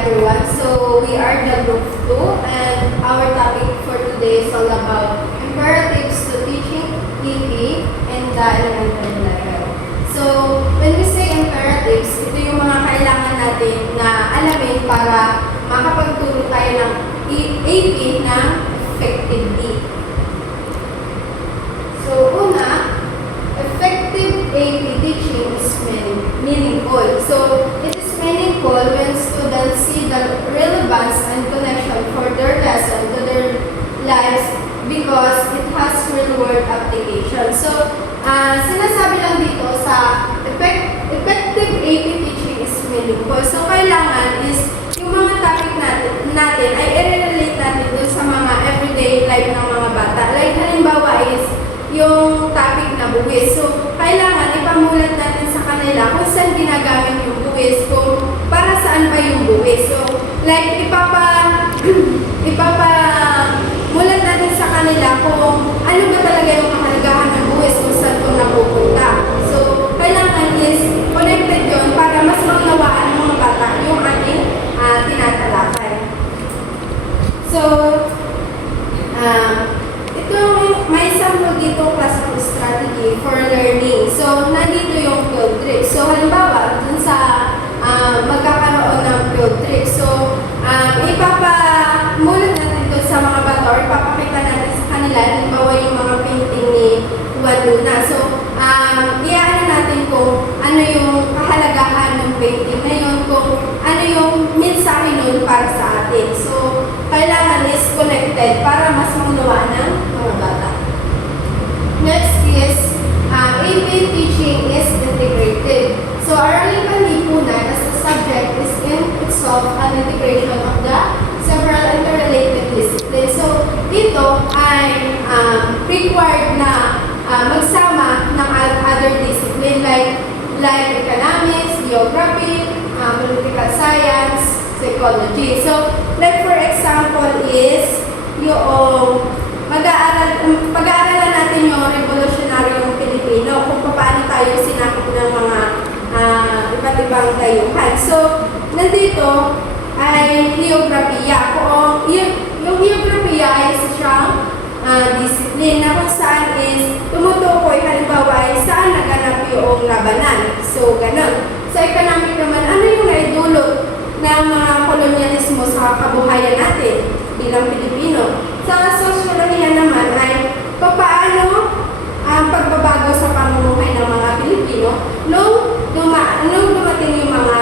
everyone. So we are the group 2 and our topic for today is all about imperatives to teaching EP in the elementary level. So when we say imperatives, ito yung mga kailangan natin na alamin para makapagturo tayo ng AP ng effectively. So una, effective AP teaching is meaningful. So it is meaningful when students see the relevance and connection for their lesson to their lives because it has real-world application. So sinasabi lang dito sa effective AP teaching is meaningful. So kailangan is yung mga topic natin ay i-relate natin dun sa mga everyday life ng mga bata. Like halimbawa is yung topic na buwis. So, kailangan ipamulat natin sa kanila kung saan ginagamit yung buwis, kung para saan ba yung buwis. So, like, ipapamulat natin sa kanila kung ano ba talaga yung kahalagahan ng buwis, kung saan ito napupunta. So, kailangan is connected yun para mas maunawaan ng mga bata yung ating tinatalakay. So, may sample dito class of strategy for learning. So, nandito yung field trip. So, halimbawa, dun sa magkakaroon ng field trip. So, ipapamulat natin dun sa mga bata or ipapakita natin sa kanila, halimbawa yung mga painting ni Juan Luna. So, iyaano natin kung ano yung kahalagahan ng painting na yun, kung ano yung mensahe nun para sa atin. So, kailangan is connected para mas maunawaan ng mga bata. Next is, AP teaching is integrated. So, aralin panlipunan as a subject is in itself an integration of the several interrelated disciplines. So, dito ay required na magsama ng other discipline like economics, geography, political science, psychology. So, like for example is yung pag-aaralan natin yung revolutionaryong Pilipino kung paano tayo sinakop ng mga iba't ibang dayuhan. So, nandito ay geografiya. Yung geografiya ay isang discipline na kung saan is tumutukoy halimbawa ay saan naganap yung labanan. So, ganun. Sa economic naman, ano yung naidulot ng mga kolonyalismo sa kabuhayan natin bilang Pilipino? Sa sosyolohiya naman ay paano ang pagbabago sa pamumuhay ng mga Pilipino nung dumating yung mga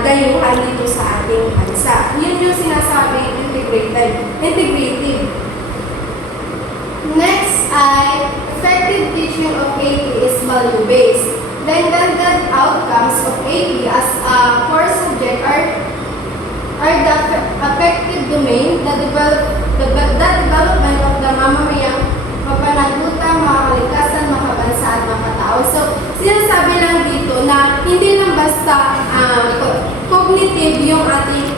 dayuhan dito sa ating bansa. Yun yung sinasabing integrative. Next ay effective teaching of AP is value-based. The intended outcomes of AP as a core subject are the affective domain, the development of the mamamayang mapanagutan, makakalikasan, makabansa at makatao. So, sinasabi lang dito na hindi lang basta cognitive yung ating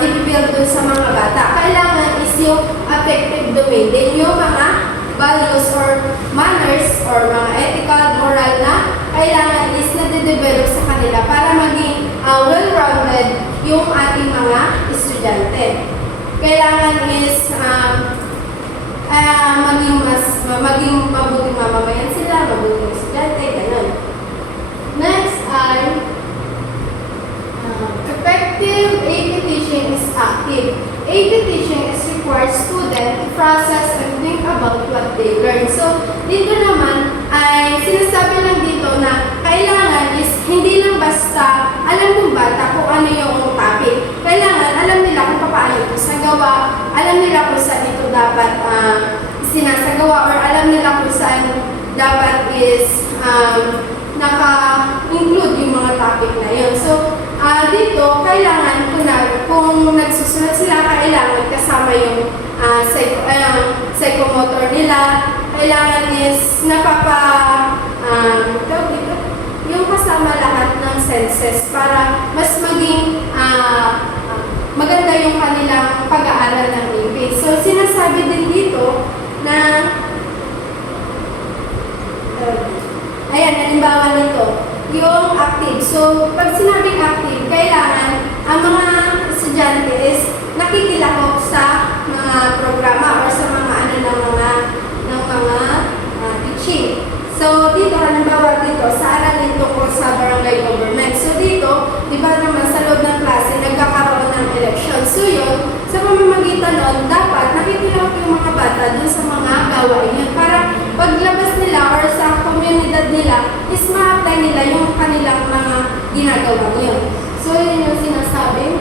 i-build dun sa mga bata. Kailangan is yung affective domain din, yung mga values or manners or mga ethical, moral na kailangan is na-develop sa kanila para maging well-rounded yung ating mga estudyante. Kailangan is maging mabuting mamamayan sila, mabuting estudyante, ganun. Next ay effective AP teaching is active. AP teaching is requires student to process and think about what they learn. So, dito naman ay sinasabi lang dito na kailangan is hindi lang basta alam ng bata kung ano yung topic. Kailangan alam nila kung paano ito sagawa, alam nila kung saan ito dapat sinasagawa, or alam nila kung saan dapat is naka-include yung mga topic na yun. So, dito, kailangan kung nagsusunod sila, kailangan kasama yung psychomotor nila. Kailangan is yung kasama lahat ng senses para mas maging maganda yung kanilang pag-aaral ng AP. So, sinasabi din dito na ayan, halimbawa nito, yung active. So, pag sinabing active, kailangan ang mga di ba naman sa loob ng klase, nagkakaroon ng election. So yun, sa pamamagitan nun, dapat nakikilap yung mga bata dun sa mga gawain yun para paglabas nila or sa komunidad nila is ma-apply nila yung kanilang mga ginagawa yun. So yun yung sinasabing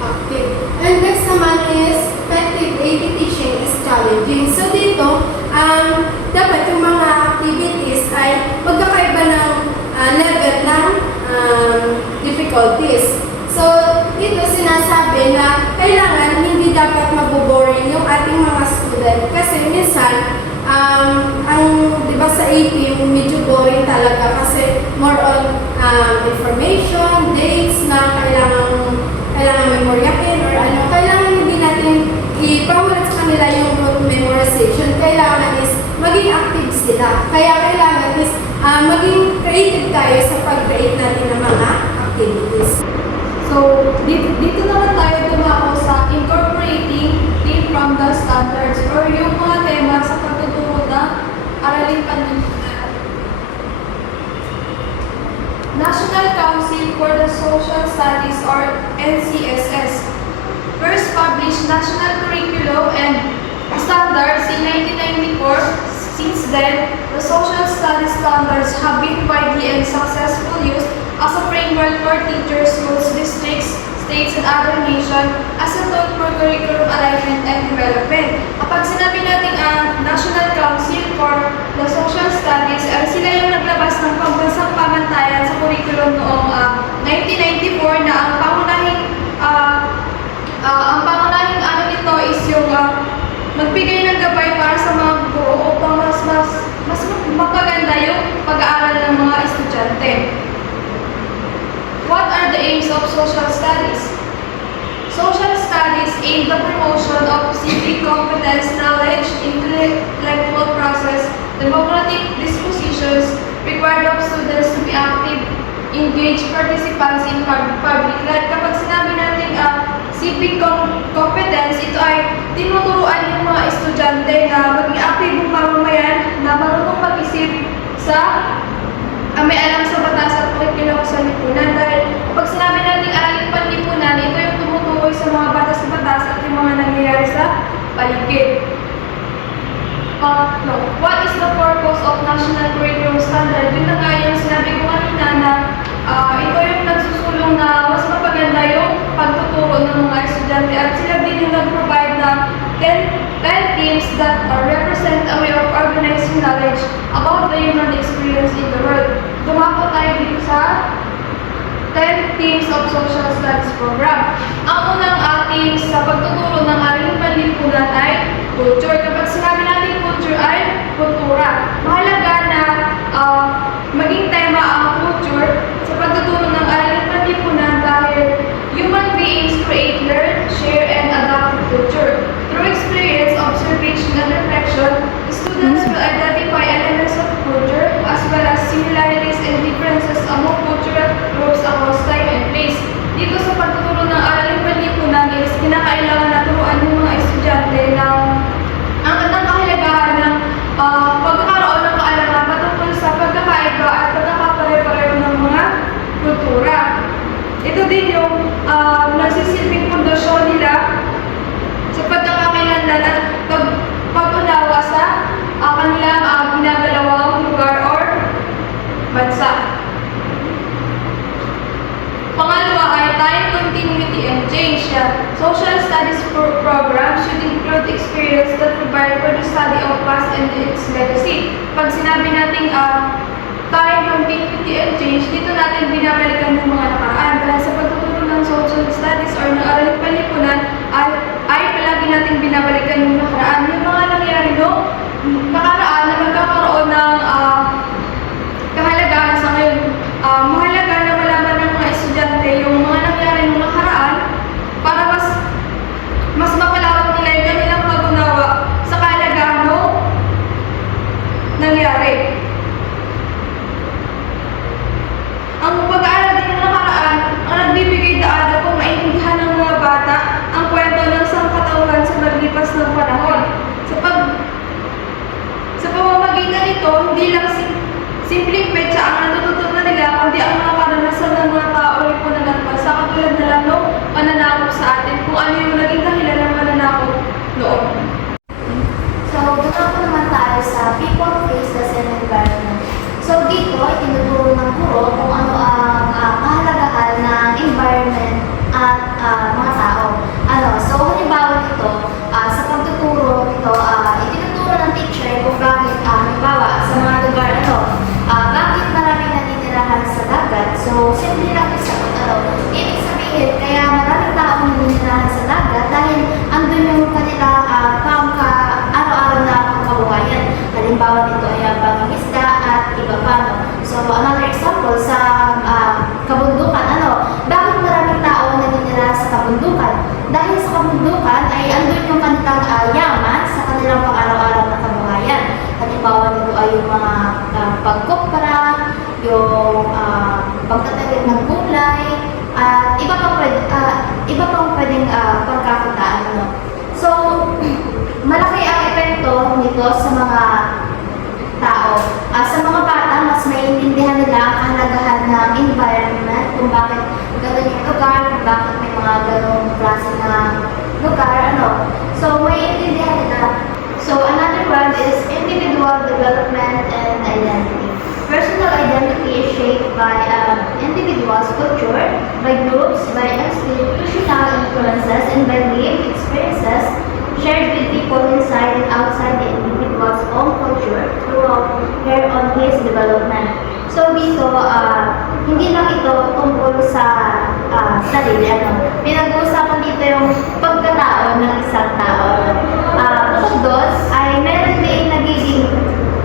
active. And next naman is effective AP teaching is challenging. So dito, dapat yung mga activities ay magkakaiba ng level ng difficulties. So, dito sinasabi na kailangan hindi dapat maboboring yung ating mga student kasi minsan, di ba sa AP, medyo boring talaga kasi more on information, dates na kailangan memoryahin or ano. Kailangan hindi natin ipamulat sa kanila yung rote memorization. Kailangan is maging active sila. Kaya kailangan is maging creative tayo sa pag-create natin ng mga activities. So, dito naman tayo dumako sa incorporating theme from the standards or yung mga tema sa pagtuturo ng araling panlipunan. National Council for the Social Studies or NCSS first published National Curriculum and Standards in 1994. Since then, the social studies standards have been widely and successfully used as a framework for teachers, schools, districts, states, and other nations as a tool for curriculum alignment and development. Kapag sinabi natin National Council for the Social Studies, sila yung naglabas ng pambansang pamantayan sa curriculum noong 1994 na ang pangunahing ano nito is yung magbigay ng gabay para sa mga guro upang mas magpaganda yung pag-aaral ng mga estudyante. What are the aims of social studies? Social studies aim the promotion of civic competence, knowledge, intellectual process, democratic dispositions required of students to be active, engaged participants in public life. Kapag sinabi natin civic competence, ito ay tinuturuan yung mga estudyante na maging aktibong mamamayan na marunong mag-isip sa may alam sa batas at pakikilang sa lipunan. Dahil pag sinabi natin aralin panlipunan, ito yung tumutukoy sa mga batas at yung mga nangyayari sa paligid. Pangatlo, what is the purpose of National Curriculum Standard? Yun na nga yung sinabi ko kanina na ito yung nagsusulong na mas mapaganda yung pagtuturo ng mga estudyante at sila din yung nag-provide na 10 themes that represent a way of organizing knowledge about the human experience in the world. Dumako tayo dito sa 10 themes of social studies program. Ang unang themes sa pagtuturo ng araling panlipunan ay culture. Kapag sinabi natin culture ay kultura. Mahalaga na maging tema ang culture sa pagtuturo ng araling panlipunan dahil human beings create, learn, share, and adapt culture. Through experience, observation, and reflection, students will identify elements of culture as well as similarities and differences among cultural groups across time and place. Dito sa pagtuturo ng araling panlipunan is kinakailangan na turuan ng mga estudyante ng ang kahalagahan ng pagkakaroon ng kaalaman patungkol sa pagkakaiba at pagkakapare-pareho ng mga kultura. Ito din yung nagsisilbing pundasyon nila sa pagkakakilanlan at pag-unawa sa kanilang ginagalawang lugar or bansa. Pangalawa ay time continuity and change. Social studies program should include experience that provide for the study of past and its legacy. Pag sinabi natin time continuity and change, dito natin binabalikan ng mga nakaraan. Dahil sa pagtuturo ng social studies or ng araling panlipunan ay palagi natin binabalikan yung nakaraan. Yung mga nangyari noong nakaraan na magkakaroon ng kahalagahan sa ngayon. Mahalaga na malaman ng mga estudyante yung mga nangyari noong nakaraan para mas mapalawak nila yung kanilang pag-unawa sa kahalagahan noong nangyari. Ang pag-aaral din ng nakaraan ang nagbibigay at mga tao. So halimbawa nito, sa pagtuturo nito, itinuturo ng teacher kung bakit, halimbawa, sa mga lugar bakit maraming naninirahan sa dagat. So, simple lang yung sagot, ibig sabihin, kaya maraming taong naninirahan sa dagat dahil andun yung kanila araw-araw na pangkabuhayan. Halimbawa nito ay ang pangingisda at iba pa. So, another example, sa kabundukan, bakit maraming tao naninirahan sa kabundukan? Dahil sa kabundukan ay andun yung kanilang yaman sa kanilang pang-araw-araw na kabuhayan. Halimbawa nito ay yung mga pagkupra, yung pagtatanim ng gulay, at iba pang pwedeng pagkakitaan. So, malaki ang epekto nito sa mga tao. Sa mga bata, mas maiintindihan nila ang kahalagahan ng environment, kung bakit ganun yung lugar, kung bakit may mga ganung klase na lugar, So, maiintindihan nila. So, another one is individual development and identity. Personal identity is shaped by individuals' culture, by groups, by institutional influences, and by lived experiences shared with people inside and outside the individual's own culture throughout her on his development. So dito, hindi lang ito tungkol sa sarili. Pinag-uusapan dito yung pagkatao ng isang tao. Bukod doon, ay meron din nagiging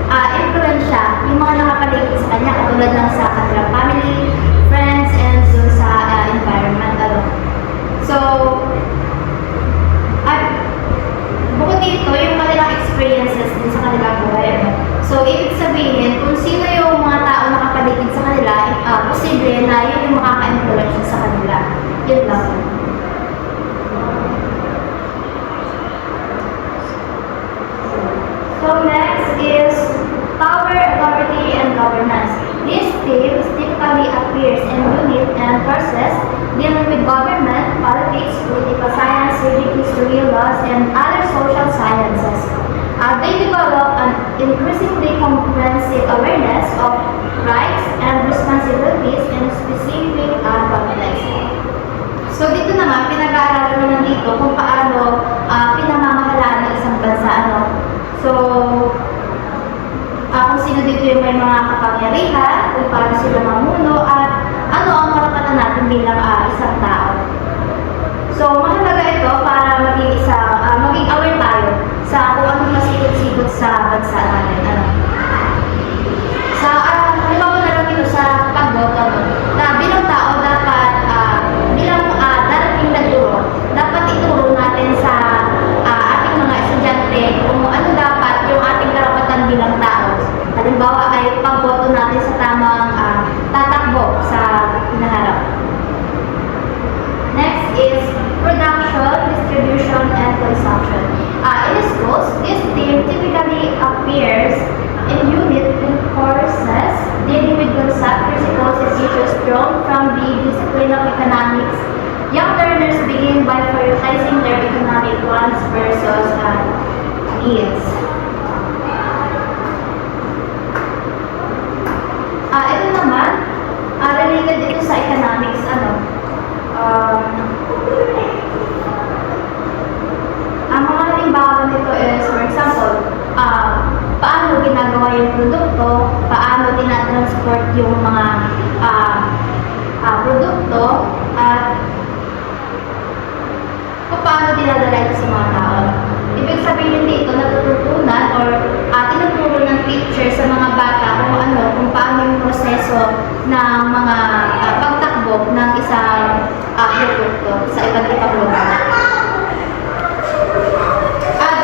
influensya yung mga nakapaligid sa kanya, katulad ng sa kanilang family, friends, and dun sa environment. So, bukod dito, yung kanilang experiences din sa kanilang buhay. So, ibig sabihin, kung sino yung mga tao nakapaligid sa kanila, posible na yun yung makaka-influence sa kanila. Yun lang. So, next is power, authority, and governance. This theme typically appears in unit and process dealing with government, politics, political science, civic history, laws, and other social sciences. They develop an increasingly comprehensive awareness of rights and responsibilities in specific context. So dito naman, pinag-aaralan naman dito kung paano pinamamahalaan ng isang bansa. So, kung sino dito yung may mga kapangyarihan, kung paano sila mamuno, at ano ang karapatan natin bilang isang tao. So, mahalaga ito para maging aware tayo sa kung anong masikot-sikot sa bansa natin. Halimbawa na lang ito sa pagboto, na bilang tao dapat, bilang darating na guro, dapat ituro natin sa ating mga estudyante kung ano dapat yung ating karapatan bilang tao. Halimbawa ay pagboto natin sa tamang tatakbo sa hinaharap. Next is production, distribution, and consumption. In schools, this theme typically appears in unit and courses dealing with concept, principles, and issues drawn from the discipline of economics. Young learners begin by prioritizing their economic wants versus needs. Ito naman, related ito sa economics, ang mga halimbawa nito is, for example, paano ginagawa yung produkto, paano tinatransport yung mga produkto, at paano dinadala ito sa mga tao. Ibig sabihin dito, natututunan or tinuturo ng teacher sa mga bata kung paano yung proseso ng mga pagtakbo ng isang produkto sa iba't ibang lugar.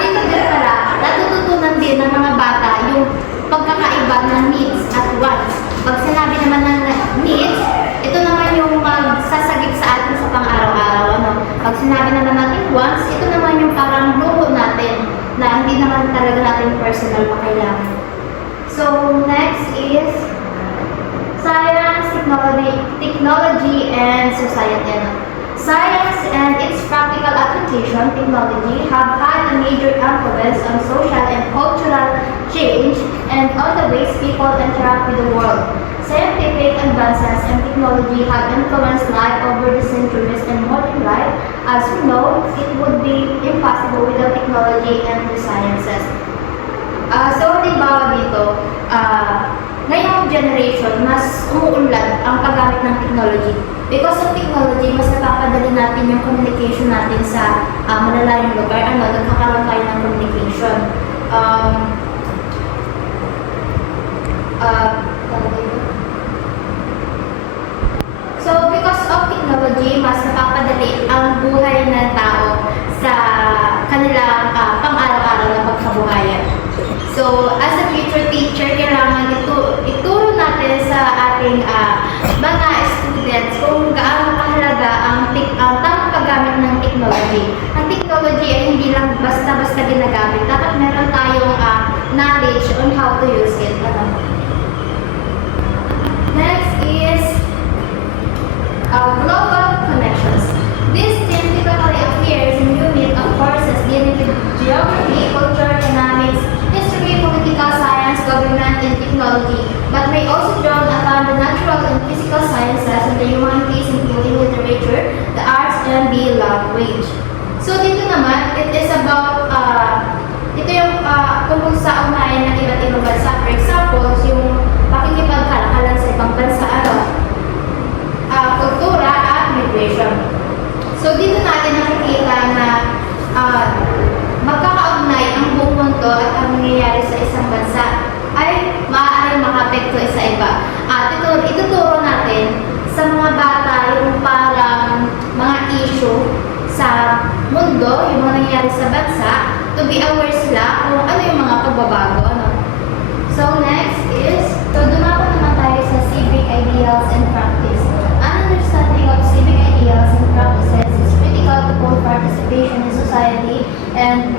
Dito din pala, natututunan din ng mga bata yung pagkakaiba ng needs at wants. Pag sinabi naman ng needs, ito naman yung magsasagip sa atin sa pang-araw-araw. Pag sinabi naman natin wants, ito naman yung parang luho natin na hindi naman talaga natin personal pa kailangan. So, next is science, technology, and society. Science and its practical application, technology, have had a major influence on social and cultural change and on the ways people interact with the world. Scientific advances and technology have influenced life over the centuries, and modern generation, mas umuunlad ang paggamit ng technology. Because of technology, mas napapadali natin yung communication natin sa malalayong lugar. Nagkakaroon tayo ng communication. So, because of technology, mas napapadali ang buhay ng tao sa kanilang pang-araw-araw na pagkabuhayan. So, as a future teacher, kailangan ituro natin sa ating mga students kung gaano kahalaga ang tamang paggamit ng technology. Ang technology ay hindi lang basta-basta ginagamit. Dapat meron tayong knowledge on how to use it. Next is global connections. This theme typically appears in unit of courses dealing with geography, culture, economics, history, political science, government, and technology, but may also draw upon the natural and physical sciences and the humanities, including literature, the arts, and the language. So dito naman, it is about, ito yung tungkol sa unahin ng iba't ibang bansa. For example, yung pakikipagkalakalan sa ibang bansa, kultura at migration. So dito natin nakikita na magkakaugnay ang buong mundo at ang nangyayari sa isang bansa ay maaaring makapekto sa iba. Ituturo natin sa mga bata yung parang mga issue sa mundo, yung mga nangyayari sa bansa, to be aware sila kung ano yung mga pagbabago. So next is, dumako naman tayo sa civic ideals and practice. An understanding of civic ideals and practices is critical to full participation in society and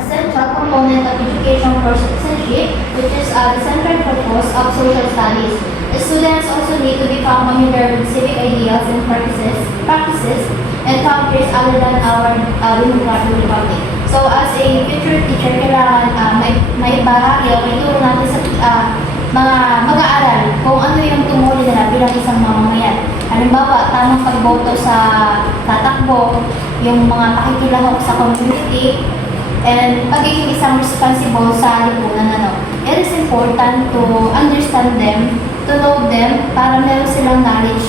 essential component of education for citizenship, which is the central purpose of social studies. The students also need to become familiar with civic ideals and practices and countries other than our democratic republic. So as a future teacher, kailangan maibahagi o ituro natin sa mga mag-aaral kung ano yung tumuli nila bilang isang mamamayan. Halimbawa, tamang pagboto sa tatakbo, yung mga pakikilahok sa community, and pagiging isang responsible sa lipunan. It is important to understand them, to know them, para meron silang knowledge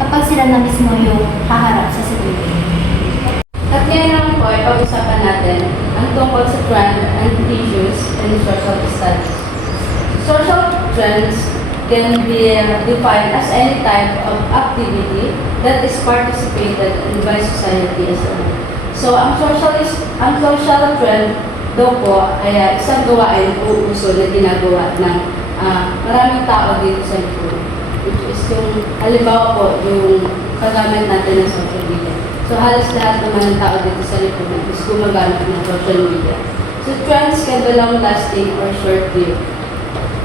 kapag sila na mismo yung haharap sa situation. At ngayon naman po, ipag-usapan natin ang tungkol sa trend and issues in social studies. Social trends can be defined as any type of activity that is participated in by society as a whole. So, ang social trend daw po ay isang gawain o uso na ginagawa ng maraming tao dito sa lipunan. Which is yung, halimbawa po, yung paggamit natin ng social media. So, halos lahat naman ng tao dito sa lipunan is gumagamit ng social media. So, trends can be long-lasting or short-lived.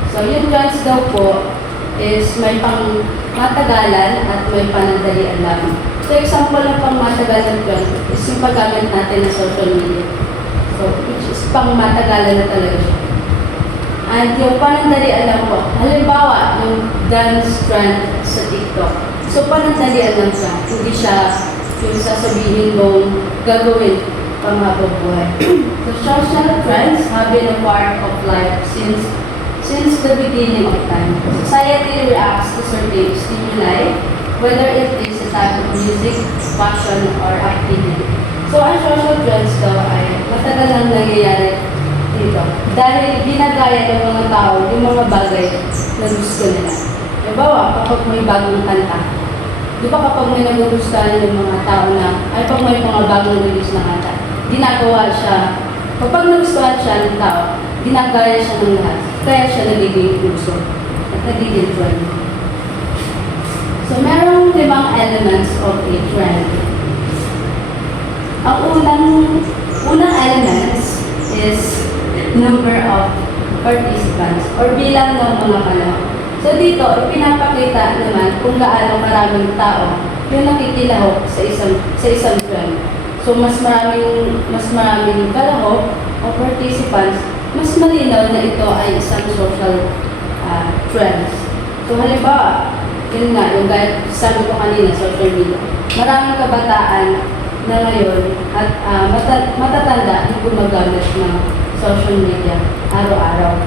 So, yung trends daw po is may pang matagalan at may panandalian lamang. So, example ng pang matagalan trend is yung paggamit natin ng social media. So, which is pang matagalan na talaga siya. And yung panandalian lang po, halimbawa, yung dance trend sa TikTok. So, panandalian lang siya. Hindi siya yung sasabihin mong gagawin pang habang buhay. So, social trends have been a part of life since the beginning of time. Society reacts to certain stimuli, whether it is a type of music, fashion, or activity. So, ang social trends daw ay matagal nang nangyayari dito. Dahil ginagaya ng mga tao yung mga bagay na gusto nila. Halimbawa, kapag may bagong kanta, di ba kapag may nagugustuhan ng mga tao na, ay pag may mga bagong release na kanta, ginagawa siya, kapag nagustuhan siya ng tao, ginagaya siya ng lahat. Kaya siya nagiging uso at nagiging trend. So, merong 5 elements of a trend. Ang unang elements is number of participants or bilang ng mga panahon. So, dito, ipinapakita naman kung gaano maraming tao yung nakikilahok sa isang trend. So, mas maraming kalahok o participants, mas malinaw na ito ay isang social trends. So, halimbawa, yun nga, yung sabi ko kanina, social media. Maraming kabataan na ngayon at matatanda yung gumagamit ng social media araw-araw.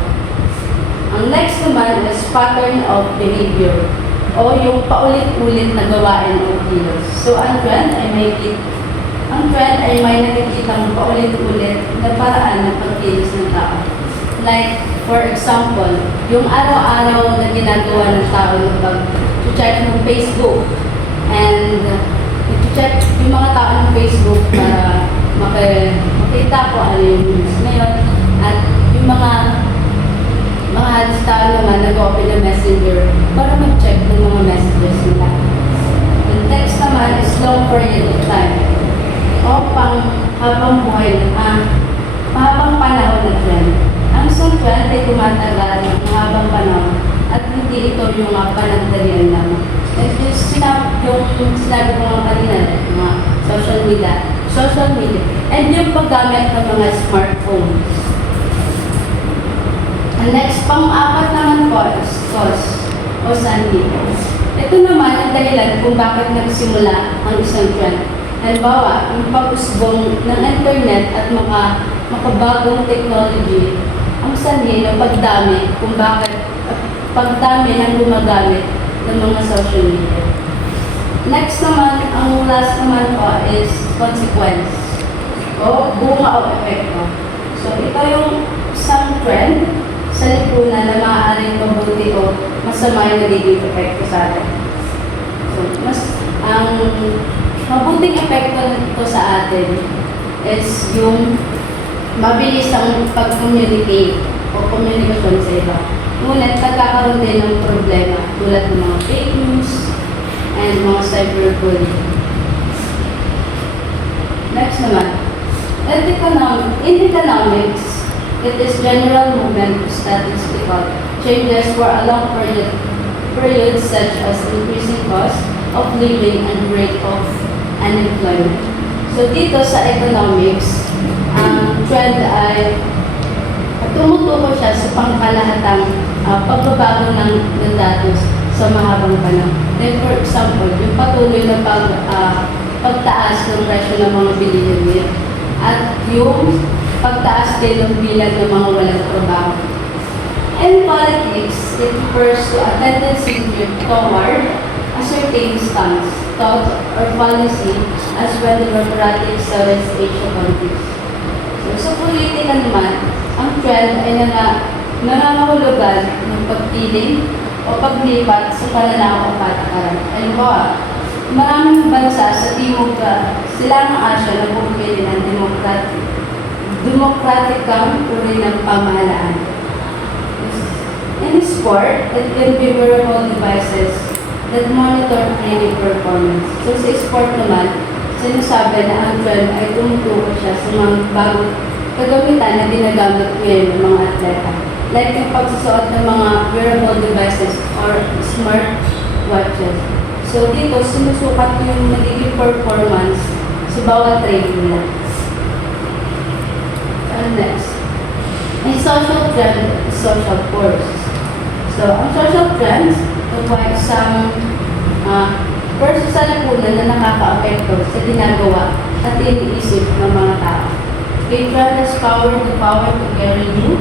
Ang next naman is pattern of behavior o yung paulit-ulit na gawain o kilos. So, ang trend ay may nakikitang paulit-ulit na paraan ng pagkilos ng tao. Like, for example, yung araw-araw na ginagawa ng tao yung pag-check ng Facebook and check yung mga tao ng Facebook para makita ko ano yung news ngayon at yung mga tao naman nag-open ng messenger para mag-check ng mga messages nila. The next naman is long period of time o habang buhay mahabang panahon na trend. Ang isang trend ay tumatagal ng mahabang panahon at hindi ito yung panagdalian lamang. And yung sinabi ko nga kanina, mga social media, and yung paggamit ng mga smartphones. Ang next, pang-apat naman po is cause o sanhi. Ito naman ang dahilan kung bakit nagsimula ang isang trend. Halimbawa, yung pag-usbong ng internet at makabagong technology, ang sanhi ng pagdami kung bakit pagdami ng gumagamit ng mga social media. Next naman, ang last naman po is consequence o bunga o epekto. So, ito yung isang trend sa lipunan na maaaring mabuti o masama yung nagiging epekto sa atin. So, ang mabuting epekto nito sa atin is yung mabilis ang pag-communicate o komunikasyon sa iba. Ngunit nagkakaroon din ng problema tulad ng mga fake news and mga cyberbullying. Next naman, in economics, it is general movement of statistical changes for a long period such as increasing cost of living and rate of unemployment. So dito sa economics, ang trend ay tumutukoy siya sa pangkalahatang pagbabago ng datos sa mahabang panahon. Then for example, yung patuloy na pagtaas ng presyo ng mga bilihin at yung pagtaas din ng bilang ng mga walang trabaho. In politics, it refers to a tendency toward a certain stance, thought, or policy as well as democratic Southeast Asia countries. So, sa politika naman, ang trend ay nangangahulugan ng pagpiling o paglipat sa pananaw o patakaran. Halimbawa, maraming bansa sa Timog Silangang Asya na pumipili ng democratic uri ng pamahalaan. In sport, it can be wearable devices that monitor training performance. So sa sport naman, sinasabi na ang trend ay tumutukoy siya sa mga bagong kagamitan na ginagamit ngayon ng mga atleta. Like yung pagsusuot ng mga wearable devices or smart watches. So dito, sinusukat yung nagiging performance sa bawat training nila. And next, may social trend is social force. So, ang social trends, ito po ay isang first sa lipunan na nakaka-apekto sa ginagawa at iniisip ng mga tao. A trend has the power to carry you,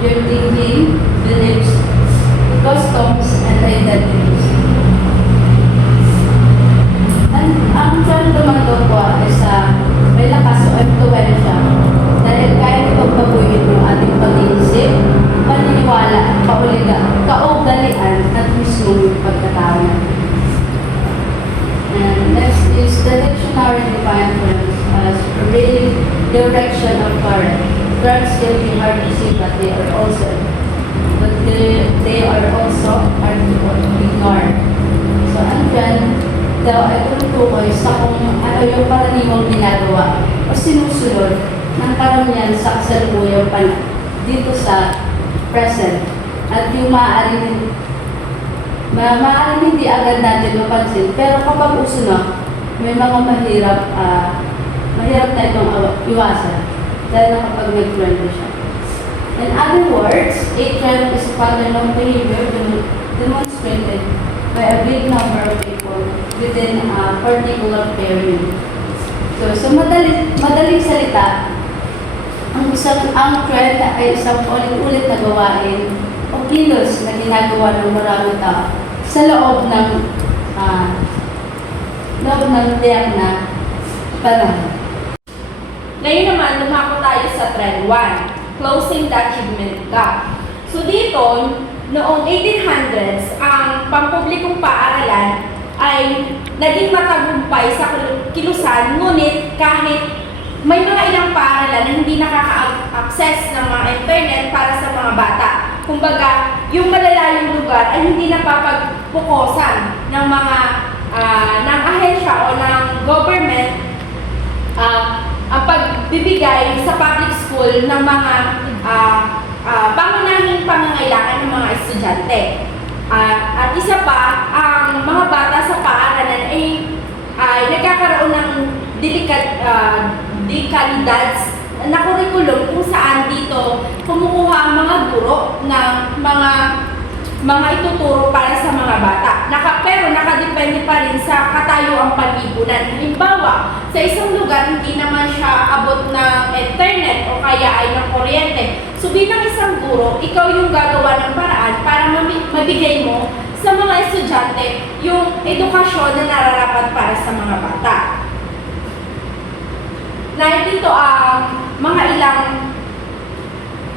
your thinking, beliefs, customs, and identities. Ang trend naman ito po ay may lakas o influensya dahil kaya ito baguhin yung ating pag-iisip, paniniwala, kaugalian at mismo yung pagkatao natin. And next is the dictionary defines trends as prevailing direction of current. Trends can be hard to see, but they are also hard to ignore. So, ang trend daw ay tumutukoy sa kung ano yung karaniwang ginagawa o sinusunod ng karamihan sa kasalukuyang panahon dito sa present at yung maaaring hindi agad natin mapansin pero kapag uso na may mga mahirap na itong iwasan dahil na kapag nag-trend siya. In other words, a trend is a pattern of behavior demonstrated by a big number of people within a particular period. So madaling salita, ang trend ay isang ulit-ulit na gawain o kilos na ginagawa ng maraming tao sa loob ng tiyak na panahon. Ngayon naman, lumako tayo sa trend 1, closing the achievement gap. So dito, noong 1800s, ang pampublikong paaralan ay naging matagumpay sa kilusan, ngunit kahit may mga ilang paaralan na hindi nakaka-access ng mga internet para sa mga bata. Kumbaga, yung malalayong lugar ay hindi napapagpukosan ng mga ng ahensya o ng government ang pagbibigay sa public school ng mga pangunahing pangangailangan ng mga estudyante. At isa pa, ang mga bata sa paaralan ay nagkakaroon ng dekalidad na curriculum kung saan dito kumukuha ang mga guro ng mga ituturo para sa mga bata. Pero nakadepende pa rin sa katayuang panlipunan. Halimbawa, sa isang lugar hindi naman siya abot ng internet o kaya ay ng kuryente. So bilang isang guro, ikaw yung gagawa ng paraan para mabigay mo sa mga estudyante yung edukasyon na nararapat para sa mga bata. Dito ang mga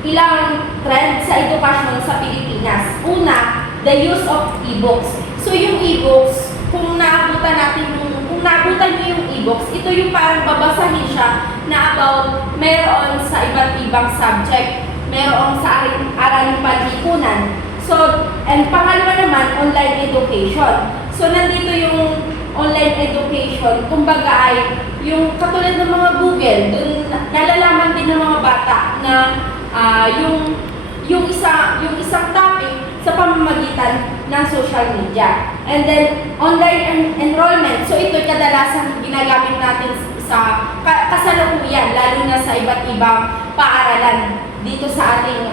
ilang trend sa edukasyon sa Pilipinas. Una, the use of e-books. So yung e-books, kung naabutan niyo yung e-books, ito yung parang babasahin siya na about meron sa iba't ibang subject, meron sa araling panlipunan. So, and pangalawa naman, online education. So nandito yung online education, kumbaga ay yung katulad ng mga Google, dun nalalaman din ng mga bata na yung isang topic sa pamamagitan ng social media. And then, online enrollment. So ito kadalasan ginagamit natin sa kasalukuyan, lalo na sa iba't ibang paaralan dito sa ating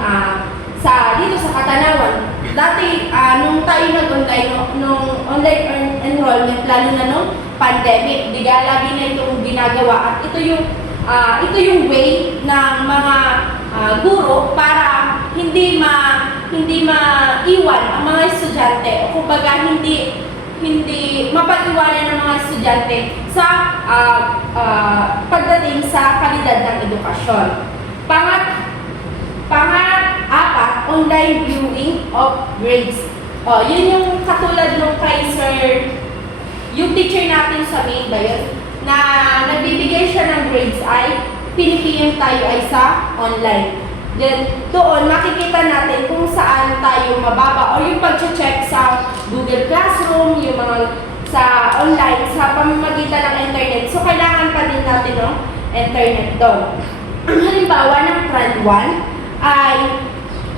dito sa Katanawan. Dati, nung tayo nung online enrollment, lalo na nung pandemic, lagi na itong ginagawa. At ito yung way ng mga guro para hindi maiwan ang mga estudyante o kumbaga hindi mapag-iwanan ng mga estudyante sa pagdating sa kalidad ng edukasyon. Pang-apat, online viewing of grades. Yun yung katulad nung kay Sir, yung teacher natin sa main ba yun, na nagbibigay siya ng grades ay pinipiyang tayo ay sa online. Then, doon makikita natin kung saan tayo mababa o yung pag-check sa Google Classroom, yung mga sa online, sa pamamagitan ng internet. So, kailangan pa din natin ng internet doon. Ang halimbawa ng trend 1 ay,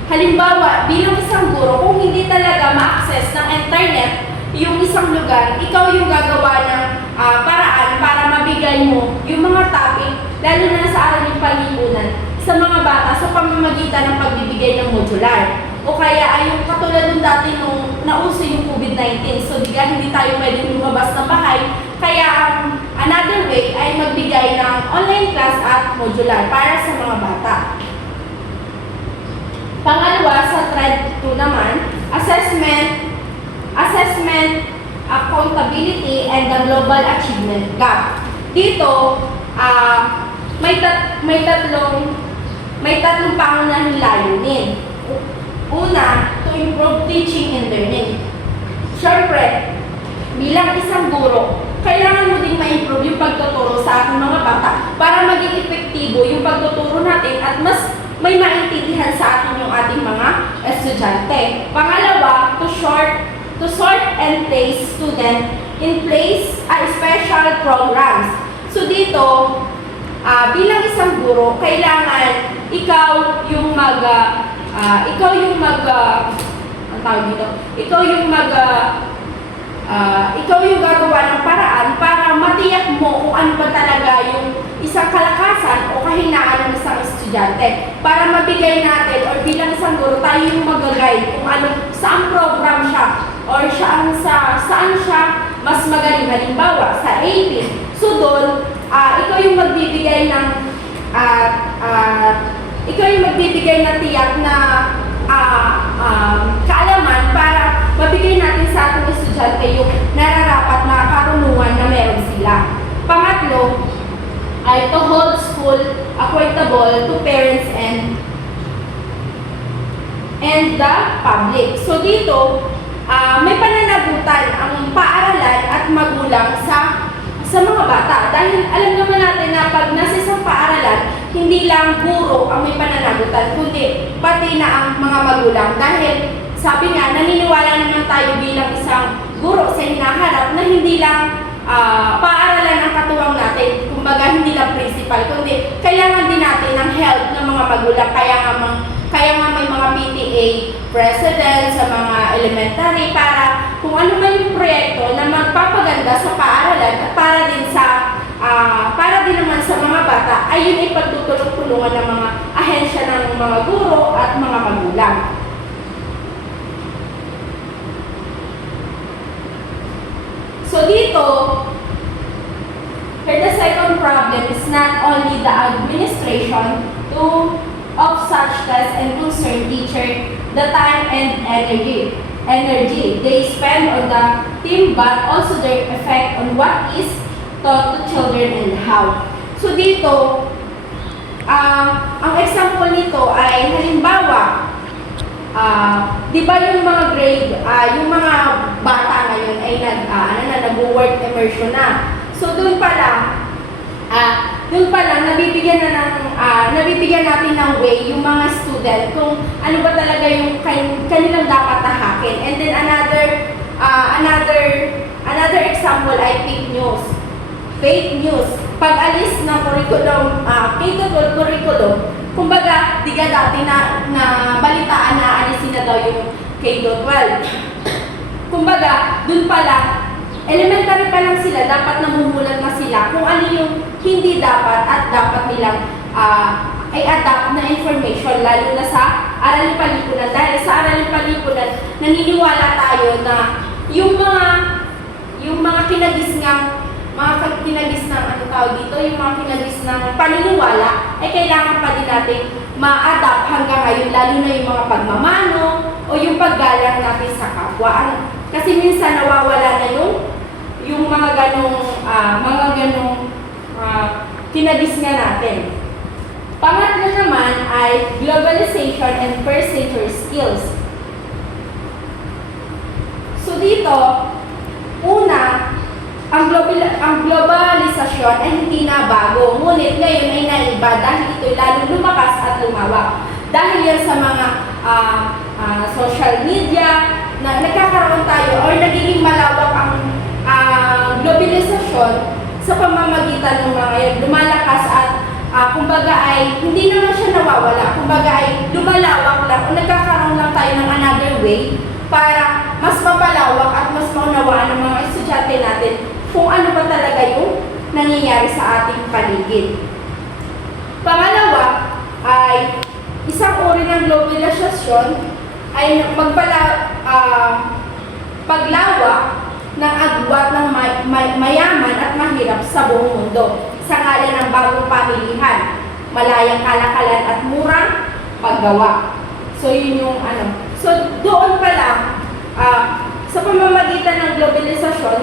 halimbawa, bilang isang guro, kung hindi talaga ma-access ng internet yung isang lugar, ikaw yung gagawa ng paraan para mabigay mo yung mga topic, lalo na sa araling panlipunan, sa mga bata sa pamamagitan ng pagbibigay ng modular. O kaya ay yung katulad ng dati nung nauso yung COVID-19, so hindi tayo pwedeng lumabas ng bahay, kaya ang another way ay magbigay ng online class at modular para sa mga bata. Pangalawa, sa trend 2 naman, assessment, accountability, and the global achievement gap. Dito, may tatlong pangunahing layunin. Una, to improve teaching and learning. Siyempre, bilang isang guro, kailangan mo ding ma-improve yung pagtuturo sa ating mga bata para maging epektibo yung pagtuturo natin at mas may maintindihan sa atin yung ating mga estudyante. Pangalawa, to sort and place student in special programs. So dito, bilang isang guro, kailangan ikaw yung gagawa ng paraan para matiyak mo kung ano ba talaga yung isang kalakasan o kahinaan ng isang estudyante. Para mabigay natin, or bilang isang guro, tayo yung mag-guide kung saan program siya, or saan siya mas magaling. Halimbawa, sa AP. So doon, ikaw yung magbibigay ng tiyak na kaalaman para mabigay natin sa ating estudyante yung nararapat na karunungan na meron sila. Pangatlo, ay to hold school accountable to parents and the public. So dito, may pananagutan ang paaralan at magulang sa mga bata. Dahil alam naman natin na pag nasa isang paaralan, hindi lang guro ang may pananagutan, kundi pati na ang mga magulang. Dahil sabi nga, naniniwala naman tayo bilang isang guro sa hinaharap na hindi lang paaralan ang katuwang natin, kumbaga hindi lang principal, kundi kailangan din natin ng help ng mga magulang. Kaya nga may mga PTA president sa mga elementary para kung ano man yung proyekto na magpapaganda sa paaralan at para din naman sa mga bata ay yun ay pagtutulong-tulungan ng mga ahensya ng mga guro at mga magulang. So dito, the second problem is not only the administration of such tasks and concern teacher the time and energy they spend on the team, but also their effect on what is taught to children and how. So dito, ang example nito ay halimbawa, di ba yung mga grade, yung mga bata ngayon ay nag-work immersion na. So doon pala nabibigyan natin ng way yung mga student kung ano ba talaga yung kanilang dapat tahakin. And then another example ay fake news. Pag-alis ng curriculum, K-12 curriculum, kumbaga, di ka dati na balitaan na alisin na daw yung K-12. Kumbaga, dun pala, elementary pa lang sila, dapat namumulat na sila kung ano yung hindi dapat at dapat nilang i-adapt na information, lalo na sa aralin palipunan. Dahil sa aralin palipunan, naniniwala tayo na yung mga kinagis ng ano tawag dito, yung mga kinagis ng paniniwala, ay kailangan pa din natin ma-adapt hanggang ngayon, lalo na yung mga pagmamano o yung paggalang natin sa kapwa. Kasi minsan nawawala na yung mga ganong kinagis nga natin. Pangatlo naman ay globalization and first century skills. So dito, una, ang globalisasyon ay hindi na bago, ngunit ngayon ay naiba dahil ito'y lalong lumakas at lumawak. Dahil yan sa mga social media, na nagkakaroon tayo or nagiging malawak ang globalisasyon sa pamamagitan ng mga yan, lumalakas at kumbaga ay hindi naman siya nawawala, kumbaga ay lumalawak lang o nagkakaroon lang tayo ng another way para mas mapalawak at mas maunawaan ng mga estudyante natin kung ano ba talaga yung nangyayari sa ating paligid. Pangalawa ay isang uri ng globalisasyon ay paglawak ng agwat ng mayaman at mahirap sa buong mundo sa ngalan ng bagong pamilihan, malayang kalakalan at murang paggawa. So yun yung ano. So doon pa lang, sa pamamagitan ng globalisasyon,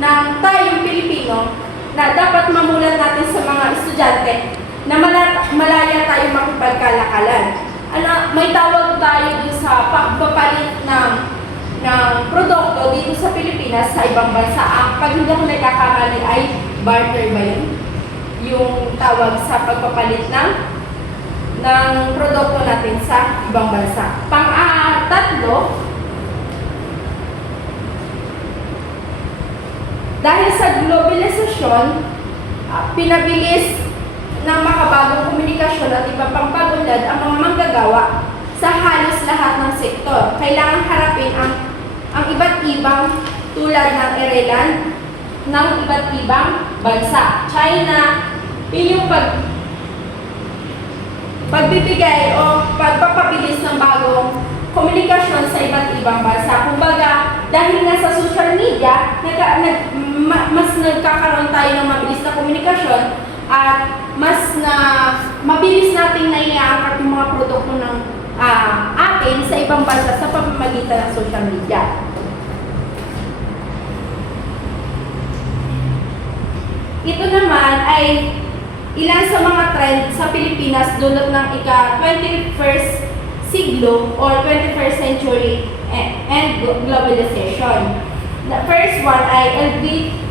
na tayong Pilipino, na dapat mamulat natin sa mga estudyante na malaya tayo makipagkalakalan. May tawag tayo dun sa pagpapalit ng produkto dito sa Pilipinas sa ibang bansa. Pag hindi ako nagkakamali ay barter ba yun? Yung tawag sa pagpapalit ng produkto natin sa ibang bansa. Pang-tatlo, dahil sa globalisasyon, pinabilis ng makabagong komunikasyon at iba pang pag-unlad ang mga manggagawa sa halos lahat ng sektor. Kailangan harapin ang iba't ibang tulad ng Ireland ng iba't ibang bansa. China, yung pagbibigay o pagpapabilis ng bagong komunikasyon sa iba't ibang bansa. Kumbaga, dahil nga sa social media, mas nagkakaroon tayo ng mabilis na komunikasyon at mabilis nating naiaangkat yung mga produkto ng akin sa ibang bansa sa pamamagitan ng social media. Ito naman ay ilan sa mga trend sa Pilipinas dulot ng ika-21st siglo or 21st century and globalization. The first one ay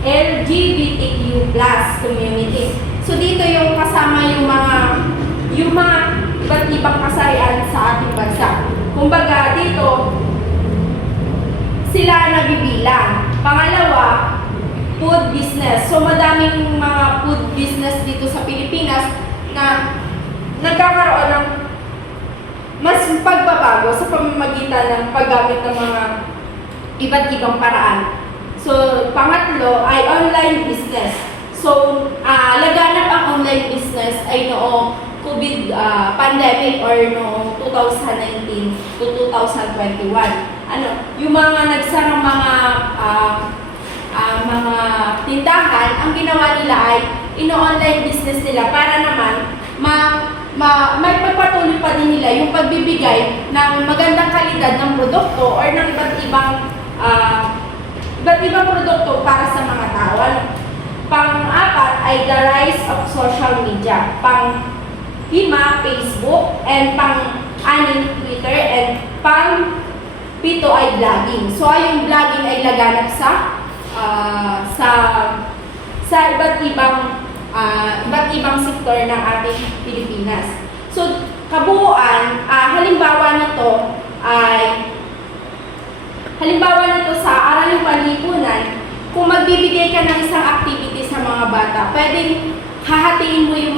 LGBTQ+ community. So dito yung kasama yung mga iba't ibang kasarian sa ating bansa. Kumbaga dito sila nabibilang. Pangalawa, food business. So madaming mga food business dito sa Pilipinas na nagkakaroon ng mas pagbabago sa pamamagitan ng paggamit ng mga iba't ibang paraan. So pangatlo ay online business. So laganap ang online business ay noong COVID pandemic or noong 2019 to 2021. Yung mga nagsarang mga tindahan, ang ginawa nila ay ino-online business nila para naman may pagpatuloy pa din nila yung pagbibigay ng magandang kalidad ng produkto or ng iba't ibang produkto para sa mga tao. Pang-apat ay the rise of social media. Pang-lima, Facebook, and pang-anim, Twitter, and pang-pito ay vlogging. So yung vlogging ay laganap sa iba't ibang sektor ng ating Pilipinas. So kabuuan, halimbawa nito sa Araling Panlipunan, kung magbibigay ka ng isang activity sa mga bata, pwedeng hahatiin mo yung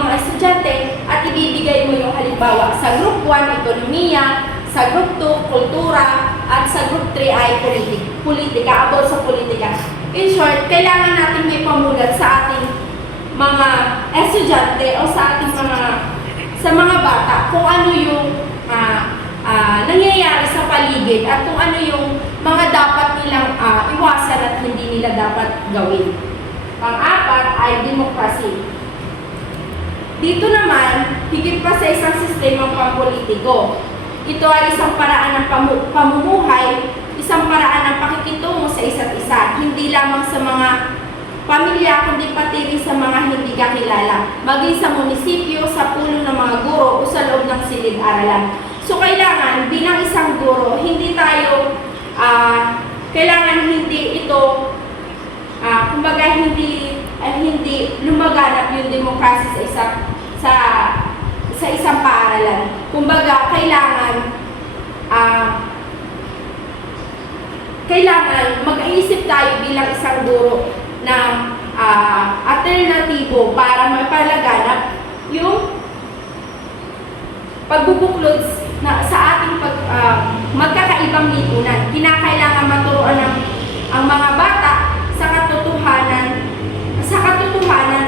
mga estudyante at ibibigay mo yung halimbawa sa Group 1, Ekonomiya, sa Group 2, Kultura, at sa Group 3 ay Politika, about sa politika. In short, kailangan natin may pamulat sa ating mga estudyante o sa ating mga bata kung ano yung nangyayari sa paligid at kung ano yung mga dapat nilang iwasan at hindi nila dapat gawin. Pang-apat ay demokrasi. Dito naman, higit pa sa isang sistemang pampolitiko. Ito ay isang paraan ng pamumuhay, isang paraan ng pakikitungo sa isa't isa, hindi lamang sa mga pamilya, kundi pati rin sa mga hindi kakilala, maging sa munisipyo, sa pulong ng mga guro o sa loob ng silid-aralan. So kailangan bilang isang guro, kailangan hindi ito kumbaga hindi lumaganap yung demokrasi sa isang paaralan. Kumbaga kailangan mag-iisip tayo bilang isang guro ng alternatibo para mapalaganap yung pagbubuklod sa ating magkakaibang lipunan. Kinakailangan maturuan ang mga bata sa katotohanan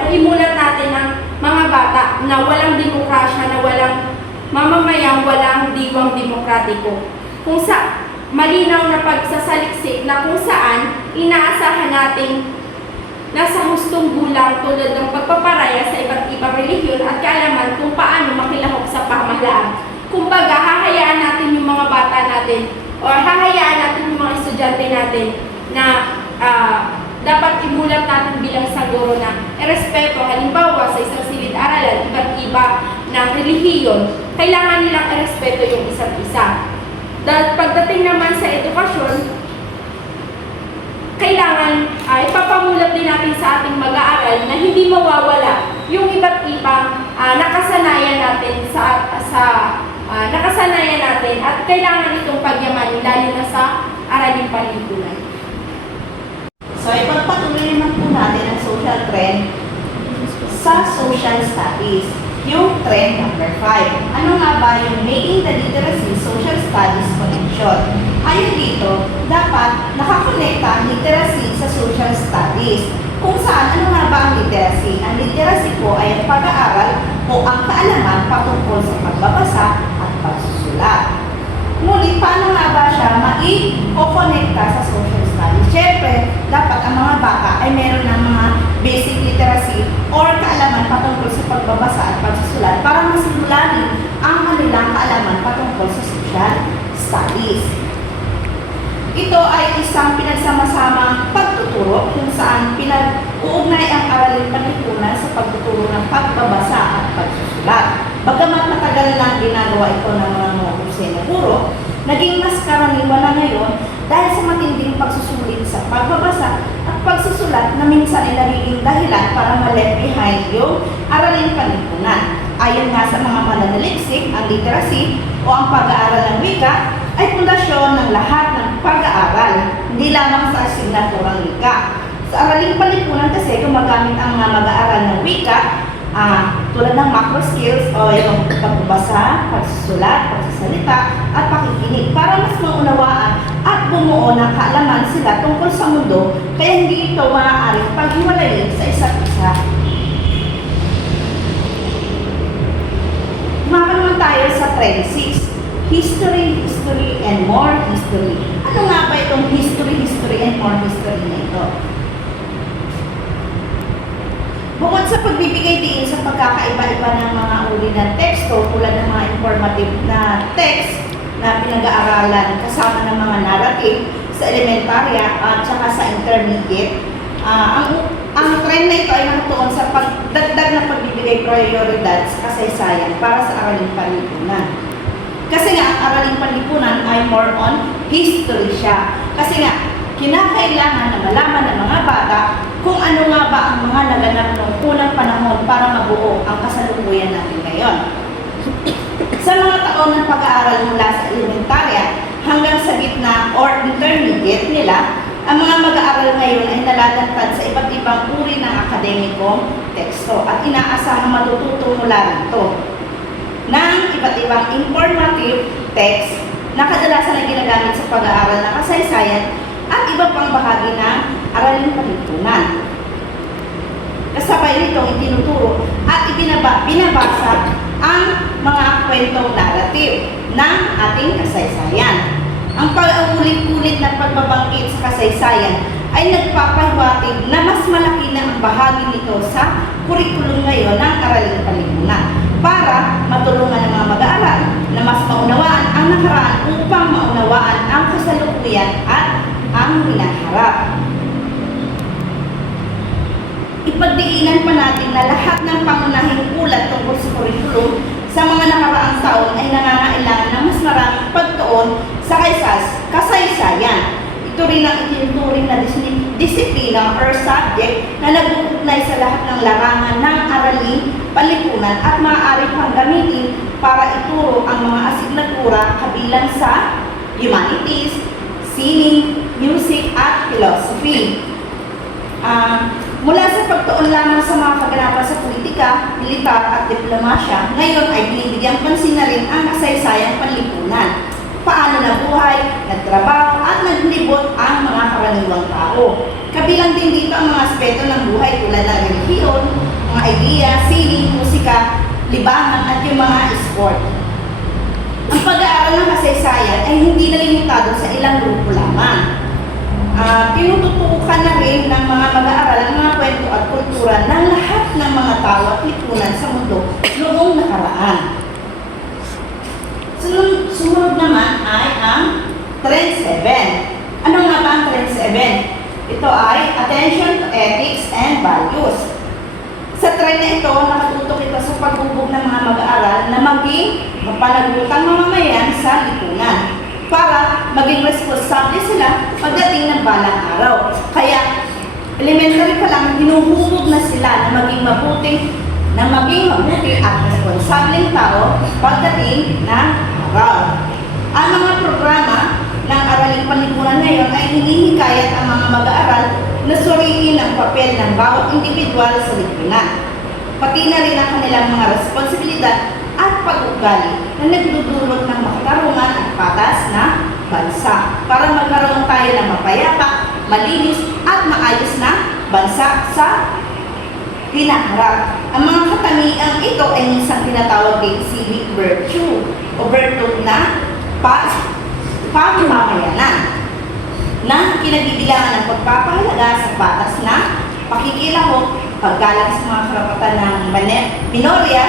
o imulat natin ang mga bata na walang demokrasya, na walang mamamayang, walang diwang demokratiko. Kung sa malinaw na pagsasaliksik na kung saan inaasahan nating nasa hustong gulang tulad ng pagpaparaya sa iba't ibang relihiyon at kaalaman kung paano makilahok sa pamahalaan. Kumbaga, hahayaan natin yung mga bata natin o hahayaan natin yung mga estudyante natin na dapat imulat natin bilang isang guro na respeto, halimbawa sa isang silid-aralan, iba't iba ng relihiyon, kailangan nilang respeto yung isa't isa. Dahil pagdating naman sa edukasyon, kailangan ipapamulat din natin sa ating mag-aaral na hindi mawawala yung iba't ibang nakasanayan natin at kailangan itong pagyamanin lalo na sa Araling Panlipunan. So, ipagpatuloy naman po natin ang social trend sa social studies. Yung trend number 5. Ano nga ba yung making the literacy social studies connection? Ayon dito, dapat nakakonekta ang literacy sa social studies. Kung saan, ano nga ba ang literacy? Ang literacy po ay ang pag-aaral o ang kaalaman patungkol sa pagbabasa at pagsusulat. Ngunit, paano nga ba siya mai-konekta sa social studies? Siyempre, dapat ang mga bata ay meron ng mga basic literacy or kaalaman patungkol sa pagbabasa at pagsusulat para mas mulalim ang kanilang kaalaman Ito ay isang pinagsama-samang pagtuturo kung saan pinag-uugnay ang aralin panlipunan sa pagtuturo ng pagbabasa at pagsusulat. Bagamat matagal nang ginagawa ito ng mga mahusay na guro, naging mas karaniwan na ngayon dahil sa matinding pagsusulit sa pagbabasa at pagsusulat na minsan ay nagiging dahilan para ma-left behind yung aralin panlipunan. Ayon nga sa mga mananaliksik, ang literacy o ang pag-aaral ng wika ay pundasyon ng lahat ng pag-aaral, hindi lamang sa asignaturang wika. Sa araling panlipunan kasi gumagamit ang mga mag-aaral ng wika tulad ng macro skills o yung pagbabasa, pagsusulat, pagsasalita at pakikinig para mas maunawaan at bumuo ng kaalaman sila tungkol sa mundo kaya hindi ito maaaring paghiwalayin sa isa't isa. Kumaka naman tayo sa trend 6. History, history, and more history. Ano nga ba itong history, history, and more history na ito? Bukod sa pagbibigay diin sa pagkakaiba-iba ng mga uri ng teksto tulad ng mga informative na text na pinag-aaralan kasama ng mga narrative sa elementarya at saka sa intermediate, ang trend na ito ay nakatuon sa pagdagdag na pagbibigay prioridad sa kasaysayan para sa araling panlipunan. Kasi nga, ang araling panlipunan ay more on history siya. Kasi nga, kinakailangan na malaman ng mga bata kung ano nga ba ang mga naganap noong unang panahon para mabuo ang kasalukuyan natin ngayon. Sa mga taon ng pag-aaral mula sa elementarya hanggang sa gitna or intermediate nila, ang mga mag-aaral ngayon ay nalalantad sa iba't ibang uri ng akademikong teksto at inaasahang matututo mula rito ng iba't ibang informative text na kadalasan ay ginagamit sa pag-aaral ng kasaysayan at iba pang bahagi ng aralin panlipunan. Kasabay nitong itinuturo at binabasa ang mga kwentong narrative ng ating kasaysayan. Ang pag-ulit-ulit na pagbabangkit sa kasaysayan ay nagpapahiwatig na mas malaki na ang bahagi nito sa kurikulum ngayon ng aralin panlipunan para matulungan ng mga mag-aaral na mas maunawaan ang nakaraan upang maunawaan ang kasalukuyan at ang hinaharap. Ipagdiinan pa natin na lahat ng pangunahing ulat tungkol sa kurikulum sa mga nakaraang taon ay nangangailangan ng mas maraming pagtuon sa kasaysayan. Ito rin ang itinuturing na disiplina or subject na nag-uugnay sa lahat ng larangan ng aralin panlipunan at maaari pang gamitin para ituro ang mga asignatura kabilang sa humanities, sining, music, at philosophy. Mula sa pagtuon lamang sa mga kaganapan sa politika, militar at diplomasya, ngayon ay binibigyang pansin na rin ang kasaysayang panlipunan. Paano nabuhay, nagtrabaho at naglibot ang mga karaniwang tao. Kabilang din dito ang mga aspeto ng buhay tulad ng relihiyon, mga idea, sining, musika, libangan at yung mga sport. Ang pag-aaral ng kasaysayan ay hindi nalimitado sa ilang grupo lamang. Tinututukan na rin ng mga mag-aaral ang mga kwento at kultura ng lahat ng mga tao at lipunan sa mundo noong nakaraan. Sumunod naman ay ang Trend 7. Ano nga ba ang Trend 7? Ito ay Attention to Ethics and Values. Sa trend na ito, nakatutok ito sa pagbubog ng mga mag-aaral na maging mapanagutang mamamayan sa lipunan para maging responsable sila pagdating ng balang araw. Kaya, elementary pa lang, hinuhubog na sila na maging mabuti at responsableng tao pagdating ng araw. Ang mga programa ng araling panlipunan ngayon ay hinihikayat ang mga mag-aaral na suriin ang papel ng bawat individual sa lipunan, pati na rin ang kanilang mga responsibilidad at pag-ugali na nagdudulot ng makatarungan at patas na bansa para magkaroon tayo ng mapayapa, malinis at maayos na bansa sa hinaharap. Ang mga katamiang ito ay minsan tinatawag din civic virtue o virtue na pamamayanan na kinagbibilangan ng pagpapahalaga sa patas na pakikilahok, paggalang sa mga karapatan ng minorya,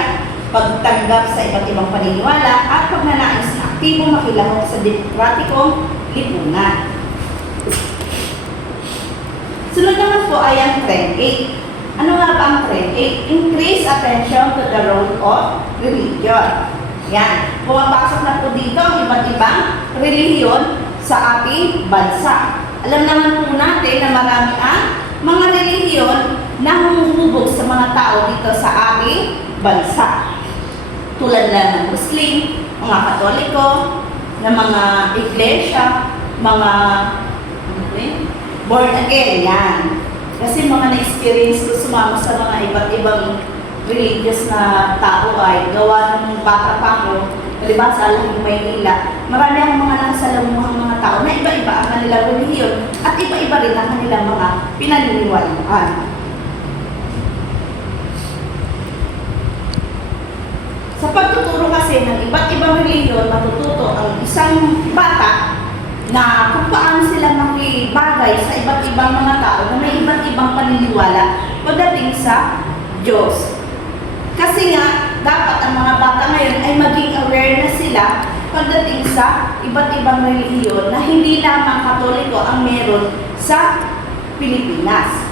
pagtanggap sa iba't ibang paniniwala at pagnanais na aktibong makilahok sa demokratikong lipunan. Sunod naman po ay ang Trend 8. Ano nga ba ang Trend 8? Increase attention to the role of religion. Yan. Pumapasok na po dito ang iba't ibang relihiyon sa ating bansa. Alam naman po natin na marami ang mga relihiyon na humuhubog sa mga tao dito sa ating bansa. Tulad na ng Muslim, mga Katoliko, ng mga iglesia, mga born again, yan. Kasi mga na-experience ko sumama sa mga iba't ibang religious na tao ay gawa ng bata pa ako, diba sa Alahing Maynila, marami ang mga nakasalamuhang mga tao na iba-iba ang kanilang relihiyon at iba-iba rin ang kanilang mga pinaniniwalaan. Sa pagtuturo kasi ng iba't ibang relihiyon, matututo ang isang bata na kung paano sila makibagay sa iba't ibang mga tao na may iba't ibang paniniwala pagdating sa Diyos. Kasi nga, dapat ang mga bata ngayon ay maging aware na sila pagdating sa iba't ibang relihiyon na hindi lamang Katoliko ang meron sa Pilipinas.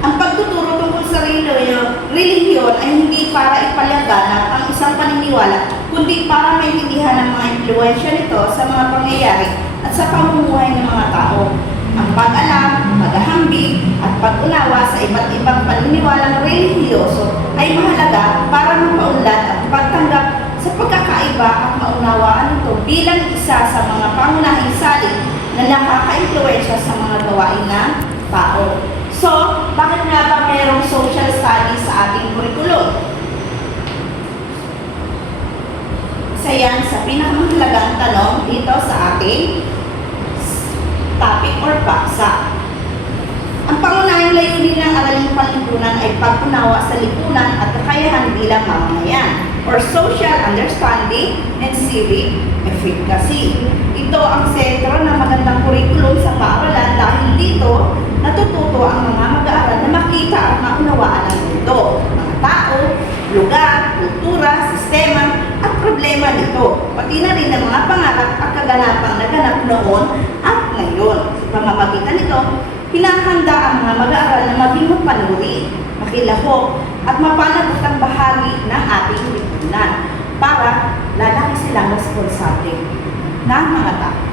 Ang pagtuturo tungkol sa relihiyon ay hindi para ipalaganap ang isang paniniwala, kundi para maintindihan ang mga impluwensya nito sa mga pangyayari at sa pamumuhay ng mga tao. Ang pag-alam, paghahambing, at pag-unawa sa iba't ibang paniniwalang relihiyoso ay mahalaga para mapaunlad at pagtanggap sa pagkakaiba at maunawaan ito bilang isa sa mga pangunahing salin na nakaka-impluwensya sa mga gawain ng tao. So, bakit nga ba mayroong social studies sa ating kurikulum? Isa yan sa pinakamahalagang tanong dito sa ating topic or paksa. Ang pangunahing layunin ng araling panlipunan ay pag-unawa sa lipunan at kakayahan bilang mamamayan or social understanding and civic efficacy. Ito ang sentro ng magandang kurikulum sa paaralan dahil dito natututo ang mga mag-aaral na makita at maunawaan ang mundo, mga tao, lugar, kultura, sistema, at problema nito, pati na rin ang mga pangarap at kaganapang naganap noon at ngayon. Sa pamamagitan nito, hinahanda ang mga mag-aaral na maging mapanuri, makilahok, at mapanagot ang bahagi ng ating lipunan para lalaki silang responsable ng mga tao.